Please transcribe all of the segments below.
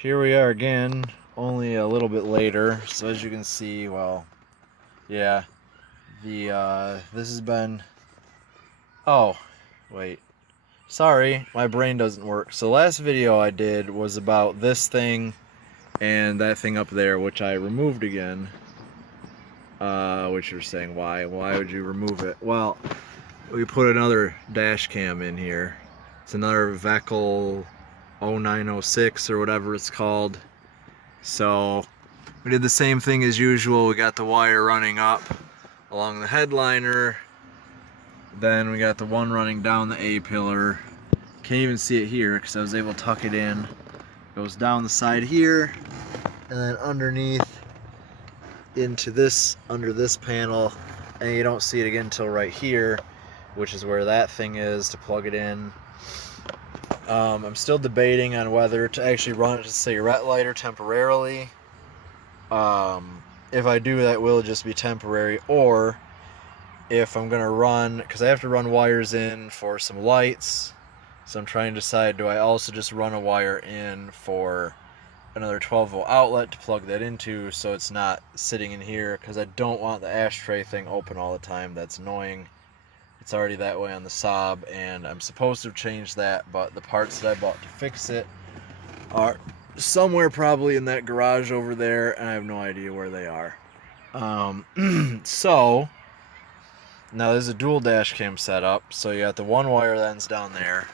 Here we are again, only a little bit later. So as you can see, well, yeah, this has been, oh, wait, sorry, my brain doesn't work. So last video I did was about this thing and that thing up there, which I removed again. Which you're saying, why would you remove it? Well, we put another dash cam in here. It's another Veckle 0906 or whatever it's called. So we did the same thing as usual. We got the wire running up along the headliner, then we got the one running down the A-pillar. Can't even see it here because I was able to tuck it in. Goes down the side here and then underneath into this, under this panel, and you don't see it again until right here, which is where that thing is to plug it in. I'm still debating on whether to actually run it as a cigarette lighter temporarily. If I do, that will just be temporary, or if I'm gonna run, because I have to run wires in for some lights, so I'm trying to decide, do I also just run a wire in for another 12-volt outlet to plug that into so it's not sitting in here, because I don't want the ashtray thing open all the time. That's annoying. It's already that way on the Saab, and I'm supposed to have changed that, but the parts that I bought to fix it are somewhere probably in that garage over there, and I have no idea where they are. So now there's a dual dash cam setup, so you got the one wire that ends down there.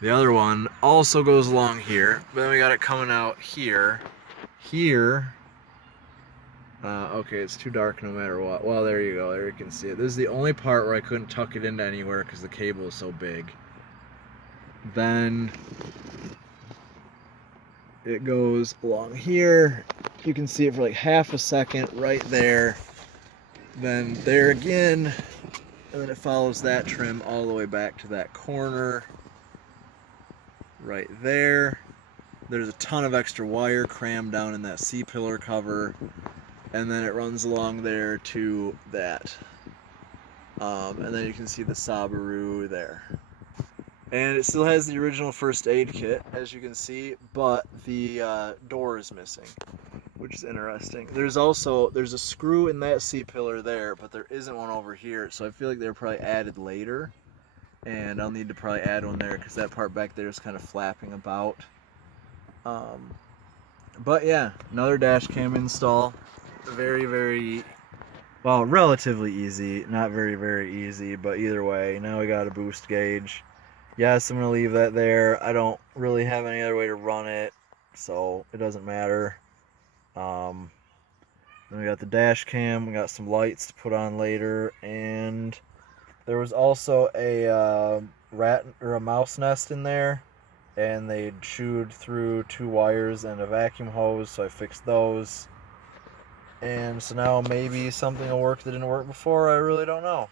The other one also goes along here, but then we got it coming out here. Okay, it's too dark no matter what. Well, there you go. There you can see it. This is the only part where I couldn't tuck it into anywhere because the cable is so big. Then it goes along here. You can see it for like half a second right there. Then there again. And then it follows that trim all the way back to that corner. Right there. There's a ton of extra wire crammed down in that C-pillar cover. And then it runs along there to that. And then you can see the Subaru there. And it still has the original first aid kit, as you can see, but the door is missing, which is interesting. There's a screw in that C-pillar there, but there isn't one over here, so I feel like they're probably added later. And I'll need to probably add one there because that part back there is kind of flapping about. But yeah, another dash cam install. Very, well, relatively easy. Not very easy, but either way, now we got a boost gauge. Yes, I'm going to leave that there. I don't really have any other way to run it, so it doesn't matter. Then we got the dash cam. We got some lights to put on later, and there was also a rat or a mouse nest in there, and they chewed through 2 wires and a vacuum hose, so I fixed those. And so now maybe something will work that didn't work before. I really don't know.